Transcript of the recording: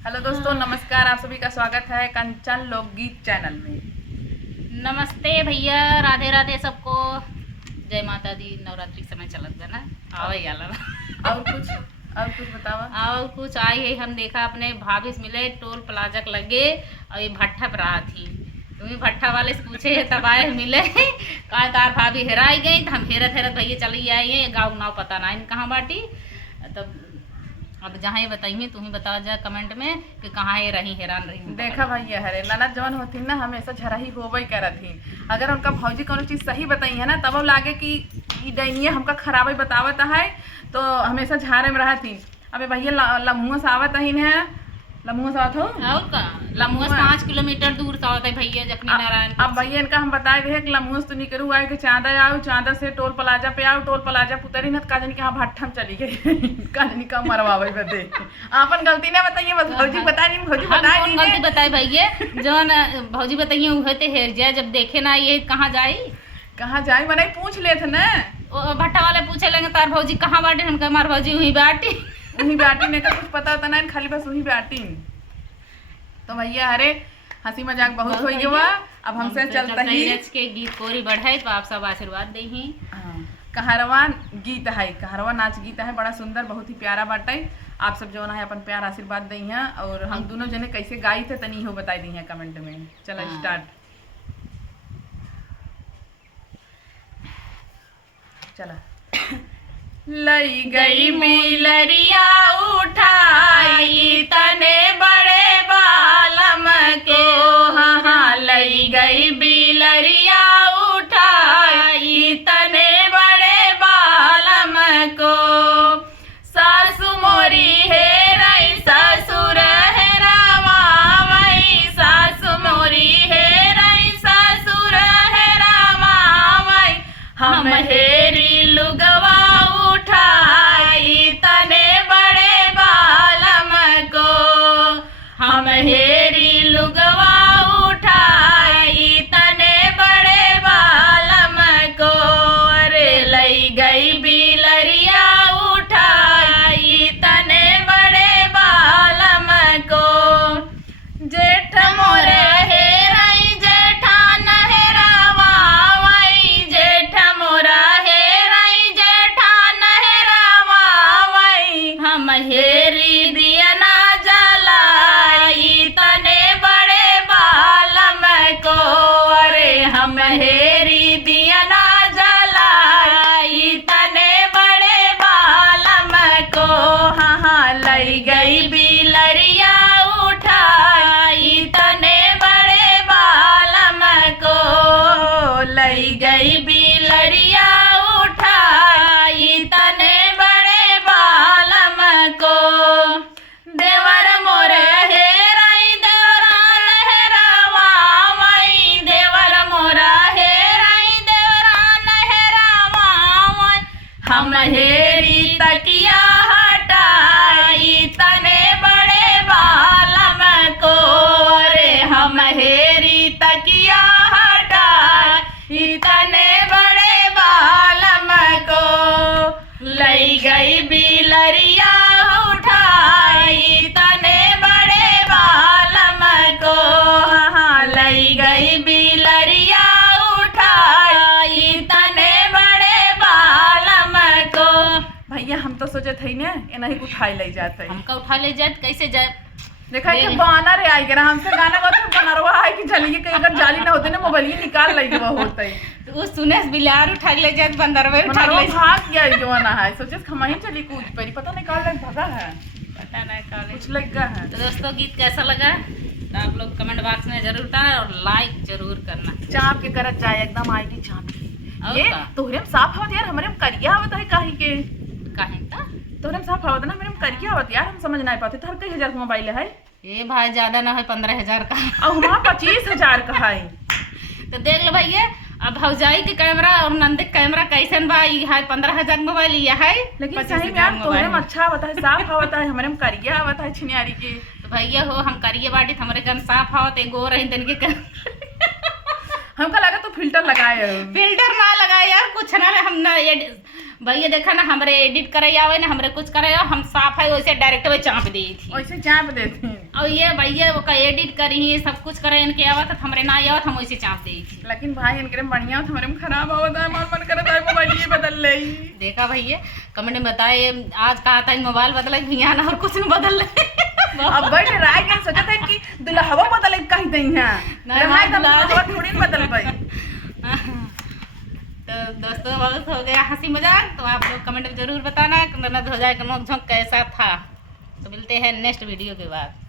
Hello दोस्तों, नमस्कार। आप सभी का स्वागत है कंचन लोकगीत चैनल में। नमस्ते भैया, राधे राधे सबको। जय माता दी। नवरात्रि समय चलत बा ना, आवे आला और कुछ बतावा। और कुछ आई है, हम देखा अपने भाभी से मिले टोल प्लाजा के लगे और ये भट्ठा पर रहा थी। तुम्हें भट्ठा वाले से पूछे तब आए मिले कहा तार भाभी हेराई गई। तो हम हेरत हेरत भैया चली आई है, गाँव नाव पता ना इन कहाँ बाटी। तब अब जहाँ ये बताइए तुम ही बता जा कमेंट में कि कहाँ ये रही हैरान रही। देखा भैया, हरे ननद जवन होती ना हमेशा झरही होबई करत थी। अगर उनका भौजी कोनो चीज सही बताई है ना तब वो लागे कि ई दैनिये हमका खराबी बतावत है तो हमेशा झारे में रहा थी। अबे भैया लम्हुआ से आवत ही है, लम्हुआ से आवत हो और का लम्हुआ 5 किलोमीटर दूर था होता है भैया जखनी नारायण। अब भैया इनका हम बताए रहे कि लम्हुआ से तो नहीं करू आए कि चांदा आओ, चांदा से टोल प्लाजा पे आओ, टोल प्लाजा पुतरी न काजनी के यहाँ भट्ठम चली गई काजनी का मरवावे बदे। आपन गलती ना बताइए, बस भौजी बता दी, भौजी बताए दी गलती बताए भैया जौन भौजी बताइए उहे ते हेर जाए। जब देखे ना ये कहाँ जाई मने पूछ ले थे ना। भट्ठा वाले पूछे लेंगे तार भौजी कहाँ बाटी, हम कह मार भौजी वहीं बाटी वहीं बाटी ने का कुछ पता होता ना, खाली बस वहीं बाटी। तो भैया अरे हंसी मजाक बहुत हो गया। अब हमसे चलता ही के गीत कोरी बढ़ाए तो आप सब आशीर्वाद दे ही। कहरवा गीत है, कहरवा नाच गीत है, बड़ा सुंदर, बहुत ही प्यारा बाटे। आप सब जो है अपन प्यार आशीर्वाद दी हैं। और हम दोनों जने कैसे गाई थे तनी हो बताई दी है कमेंट में। चलो स्टार्ट। चला लई गई मिलरिया उठाई तने बड़े बालम के, हाँ लई गई बिलरिया उठाई तने बड़े बालम को। सासु मोरी हेराई ससुर हेरावावई, सासु मोरी हेराई ससुर हेरावावई। हम हेरी लुगवा उठाई तने बड़े बालम को, हम हेरी लुगवा उठाई तने बड़े बालम को। अरे लई गई बिलरिया उठाई तने बड़े बालम को। जेठ मोरे हेराई जेठान हेरावावई, जेठ मोरा हेराई जेठान हेरावावई। हम हेरी दिया ना जलाई तने बड़े बालम को। अरे हम हेरी दिया ना जलाई तने बड़े बालम को। हाँ हाँ लई गई बिलरिया उठाई तने बड़े बालम को, लई गई बिलरिया उठाई तने बड़े बालम को। देवर मोरे हेराई देवरान हेरावावई, देवर मोरा हेराई देवरान हेरावावई। हम हेरी तकिया हटाई तने बड़े बालम को। अरे हम हेरी तकिया हटाई तने बड़े बालम को। लई गई बिलरिया उठाई तने बड़े बालम को, हाँ लई गई बिलरिया उठाई तने बड़े बालम को। भैया हम तो सोचे थे ना नहीं उठाई ले जाते, हमका उठा ले जाए कैसे जाए। देखा कि बानर आई गया हमसे गाना गाते बनरवा है कि चलिए कहीं अगर जाली ना होते ना मोबाइल निकाल लई वो होते तो वो सुने बिलार उठा ले जाए, बंदरवे उठा ले भाग गया जो ना है। सोचे हम ही चली कूद पड़ी, पता नहीं कहाँ लग भगा है, पता नहीं कॉलेज कुछ लग गया है। तो दोस्तों गीत कैसा लगा तो आप लोग कमेंट बॉक्स में जरूर बताएं और लाइक जरूर करना। चाप के करत जाए एकदम आईडी चाप और ये का? तोहरे में साफ आवत यार, हमरे में करिया आवत है काहे के। काहे का तोहरे में साफ आवत ना, मेरे में करिया आवत यार, हम समझ नहीं पाते। तार कई हजार का मोबाइल है? ये भाई ज्यादा ना है 15,000 का और हमारा 25,000 का है। तो देख लो भैया अब भौजाई के कैमरा और नंदे के कैमरा कैसन बा। ये है 15,000 मोबाइल, ये है लेकिन सही में यार तोहरे में अच्छा आवत है, साफ आवत है, हमरे में करिया आवत है छिनियारी के। तो भैया हो हम करिए बाटी हमारे कन साफ आवत एगो रही तन के हमका लगा तो फिल्टर लगाए फिल्टर ना लगाए यार कुछ ना हम ना भैया देखा ना हमारे एडिट करे आवे ना हमरे कुछ करे हम साफ है वैसे डायरेक्ट वे चाप दी थी वैसे चाप देते और ये भैया वो का एडिट करी सब कुछ करे इनके आवत हमरे ना आवत हम वैसे चाप दे थी। लेकिन भाई इनके बढ़िया हो हमारे में खराब आवत है, मन करता है मोबाइल ये बदल ले। देखा भैया कमेंट में बताए आज कहा था मोबाइल बदल भैया ना और कुछ नहीं बदल अब बैठ राय के सोचा था कि दुल्हवा बदल कह दई है नहीं, भाई हाँ, दुल्हवा थोड़ी न बदल पाई। तो दोस्तों बहुत हो गया हंसी मजाक, तो आप लोग कमेंट में जरूर बताना ननद हो जाए नोक झोंक कैसा था। तो मिलते हैं नेक्स्ट वीडियो के बाद।